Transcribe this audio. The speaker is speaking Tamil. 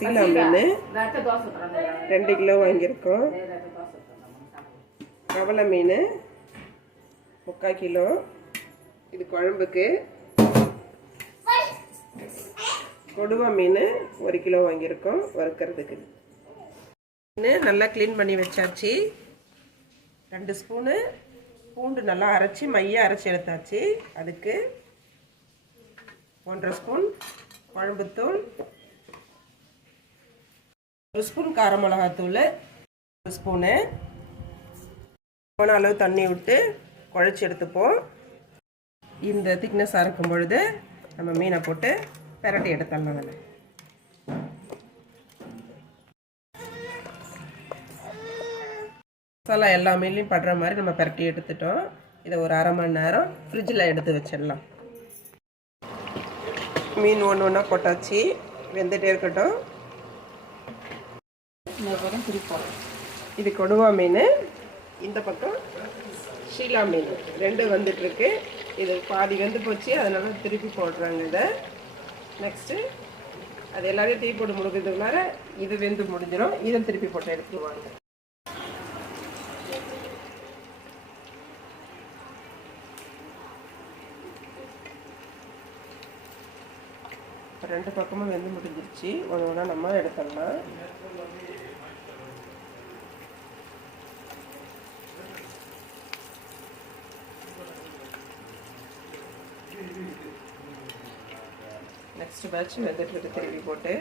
சீலா மீன் 2 கிலோ வாங்கியிருக்கோம். கவலை மீன் 3/4 கிலோ. இது குழம்புக்கு. கொடுவா மீன் 1 கிலோ வாங்கியிருக்கோம் வறுக்கிறதுக்கு. மீன் நல்லா க்ளீன் பண்ணி வச்சாச்சு. 2 ஸ்பூனு பூண்டு நல்லா அரைச்சி மையாக அரைச்சி எடுத்தாச்சு. அதுக்கு 1.5 ஸ்பூன் குழம்புத்தூள், 1 ஸ்பூன் கார மிளகாத்தூள், 1 ஸ்பூனு போன அளவு தண்ணி விட்டு குழச்சி எடுத்துப்போம். இந்த திக்னஸாக இருக்கும் பொழுது நம்ம மீனை போட்டு பிரட்டி எடுத்துடலாம். அதில் மசாலா எல்லா மீன்லையும் படுற மாதிரி நம்ம பிரட்டி எடுத்துட்டோம். இதை ஒரு 1/2 மணி நேரம் ஃப்ரிட்ஜில் எடுத்து வச்சிடலாம். மீன் ஒன்று ஒன்றா போட்டாச்சு, வெந்துட்டே இருக்கட்டும். இது கொடுவா மீன், இந்த பக்கம் ஷீலா மீன் 2 வந்துட்டுருக்கு. இது பாதி வெந்து போச்சு, அதனால திருப்பி போடுறாங்க. இதை நெக்ஸ்ட்டு அது எல்லாரையும் தீ போட்டு முடிக்கிறதுக்குள்ளார இது வெந்து முடிஞ்சிடும். இதை திருப்பி போட்டு எடுத்துருவாங்க. ரெண்டு பக்கமும் வெந்து முடிஞ்சிருச்சு. ஒன்று ஒன்றா நம்ம எடுத்துடலாம். நெக்ஸ்ட் பேட்ச் வெந்துட்டு திருப்பி போட்டு